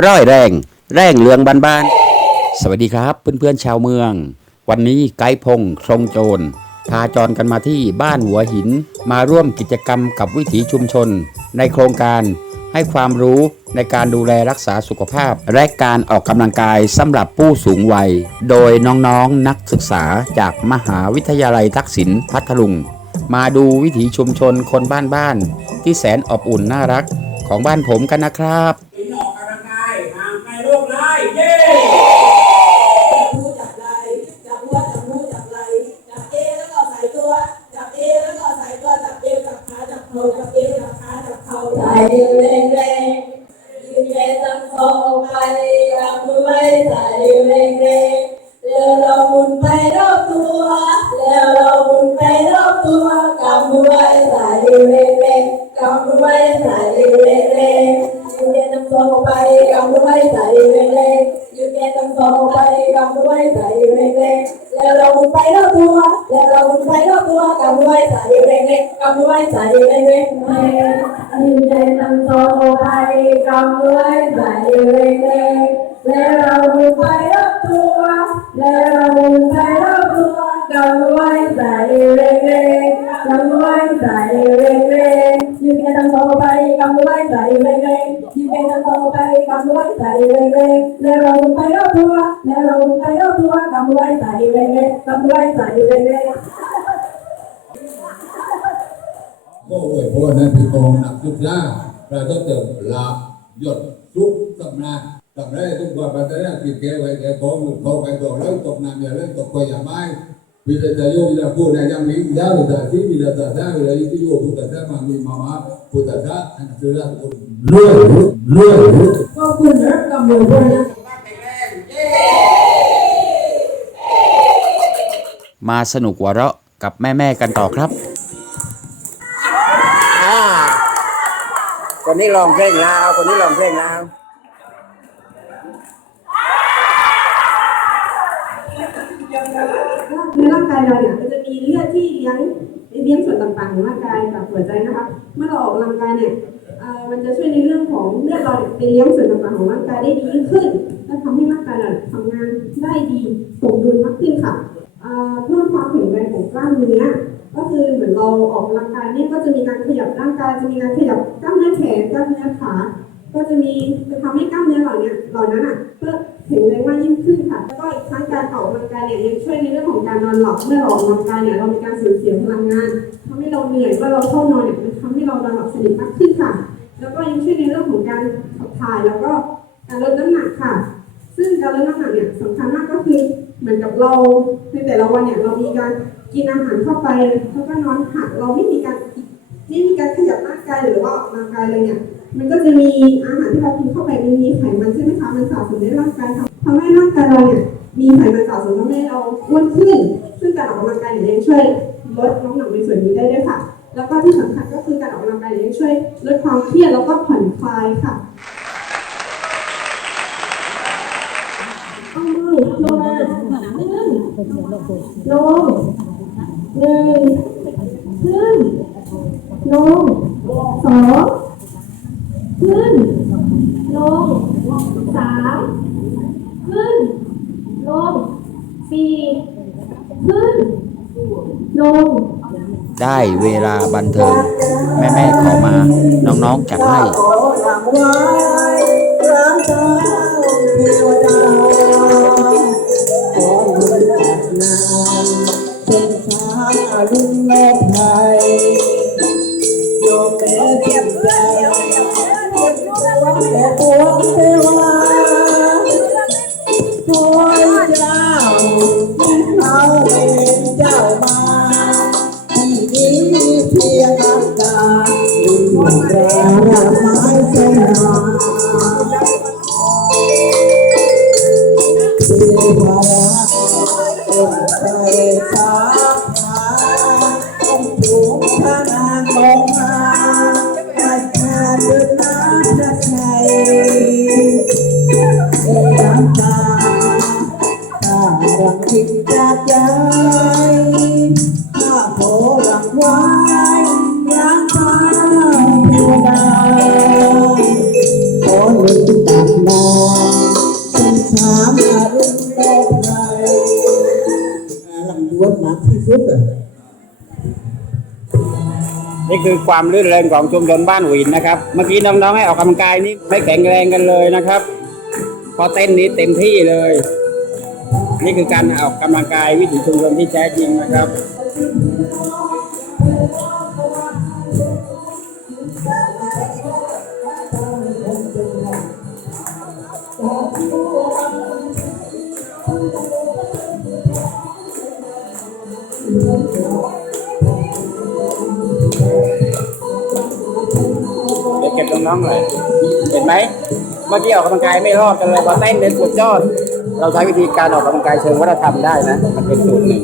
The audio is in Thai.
ร้อยแรง แรงเรืองบานบานๆสวัสดีครับเพื่อนๆชาวเมือง วันนี้ไกด์พงษ์ทรงโจร พาจรกันมาที่บ้านหัวหิน มาร่วมกิจกรรมกับวิถีชุมชน ในโครงการให้ความรู้ในการดูแลรักษาสุขภาพ และการออกกำลังกายสำหรับผู้สูงวัย โดยน้องๆนนักศึกษาจากมหาวิทยาลัยทักษิณพัทลุง มาดูวิถีชุมชนคนบ้านๆที่แสนอบอุ่นน่ารักของบ้านผมกันนะครับ ไปเอามือไว้ใส่แรงแรงแล้วเราหมุนไปรอบตัว แล้วเราหมุนไปรอบตัวกำมือไว้ใส่แรงเรงกำมือไว้ใส่แรงเรงยืนแย่ตั้งคอไป รงแรงกำมือไว้ใส่แรงแรงยืนแย่ตั้งคอไปกำมือไว้ใส่แรงแรงแล้วเราหมุนไปรอบตัวแล้วเราหมุนไปรอบตัวกำมือไว้ใส่แรงแรง กำมือไว้ใส่แรงแรงยืนแย่ตั้งคอไปกำมือไว้ใส่แรงแรงยืนแย่ตั้งคอไปกำมือไว้ใส่แรงแรงแล้วเราหมุนไปรอบตัวแล้วเราหมุนไปรอบตัวกำมือไว้ใส่แรงแรงกำมือไว้ใส่แรงแรงก็อวยพรให้พี่กองนักศึกษาเราต้องเติมลาบยศทุกสำนักทำได้ทุกวันปัจจัยที่แกไว้แกของเขาไปต่อแล้วตกน้ำอย่าเล่นตกไปอย่าไม้วิทยาโยวิทยาพูดในยังมียาวิทยาที่วิทยาศาสตร์วิทยาที่โยพุทธศาสนามีมามาพุทธศาสตร์อันนั้นคือรักคนรวยรวยขอบคุณนะกำมือด้วยนะมาสนุกหัวเราะกับแม่ ๆ กันต่อครับ คนนี้ลองเพลงลาวคนนี้ลองเพลงลาวในร่างกายเราเนี่ยมันจะมีเลือดที่เลี้ยงเลี้ยงส่วนต่างๆของร่างกายแบบหัวใจนะคะ เมื่อเราออกกำลังกายเนี่ยมันจะช่วยในเรื่องของเลือดเราไปเลี้ยงส่วนต่างๆของร่างกายได้ดีขึ้น และทำให้ร่างกายเราทำงานได้ดีสมดุลมากขึ้นค่ะเอ่อเพิ่มความแข็งแรงของกล้ามเนื้อ ก็คือเหมือนเราออกกำลังกายเนี่ยก็จะมีการขยับร่างกายจะมีการขยับกล้ามเนื้อแขนกล้ามเนื้อขาก็จะมีจะทำให้กล้ามเนื้อเหล่านี้เหล่านั้นอะเพื่อแข็งแรงมากยิ่งขึ้นค่ะแล้วก็อีกทั้งการออกกำลังกายเนี่ยยังช่วยในเรื่องของการนอนหลับเมื่อเราออกกำลังกายเนี่ยเรามีการสูญเสียพลังงานทำให้เราเหนื่อยเมื่อเราเข้านอนเนี่ยมันทำให้เรานอนหลับสนิทมากขึ้นค่ะ แล้วก็ยังช่วยในเรื่องของการขับถ่ายแล้วก็การลดน้ำหนักค่ะ ซึ่งการลดน้ำหนักเนี่ยสำคัญมากก็คือเหมือนกับเราในแต่ละวันเนี่ยเรามีการกินอาหารเข้าไปแล้วก็นอนหักเราไม่มีการไม่มีการขยับร่างกายหรือว่าออกกำลังกายเลยเนี่ยมันก็จะมีอาหารที่เรากินเข้าไปมันมีไขมันใช่ไหมคะมันสะสมในร่างกายทำให้ร่างกายเราเนี่ยมีไขมันสะสมทำให้เราอ้วนขึ้น ซึ่งการออกกำลังกายเนี่ยยังช่วยลดน้ำหนักในส่วนนี้ได้ด้วยค่ะ แล้วก็ที่สำคัญก็คือการออกกำลังกายเนี่ยยังช่วยลดความเครียดแล้วก็ผ่อนคลายค่ะ ลงหนึ่งขึ้น ลงสองขึ้น ลงสามขึ้น ลงสี่ขึ้น ลงได้เวลาบันเทิง แม่ ๆ ขอมา น้อง ๆ จัดให้ มแม่เจ็บใจแต่ปวงเทวาคอยเจ้าที่เขาเป็นเจ้ามาที่นี้เพียงน้ำตาลืมราราไม้เส้นหาเทวาองค์ใจสาขาำตาข้ารำคิดจากใจข้าขอรังไว้รักฟ้าผู้ใดขอหนึ่งตัดมองสุขสามอารมณ์ต่อไปลำดวนหนักที่สุดอะนี่คือความลื่นเริงของชุมชนบ้านหวินนะครับ เมื่อกี้น้องๆให้ออกกำลังกายนี่ไม่แข็งแรงกันเลยนะครับ พอเต้นนี้เต็มที่เลย นี่คือการออกกำลังกายวิถีชุมชนที่แท้จริงนะครับเดี๋ เก็บน้องๆหน่อยเห็นไหมเมื่อกี้ออกกำลังกายไม่รอดกันเลยพอเต้นเน้นสุดยอด เราใช้วิธีการออกกำลังกายเชิงวัฒนธรรมได้นะ มันเป็นสูตรหนึ่ง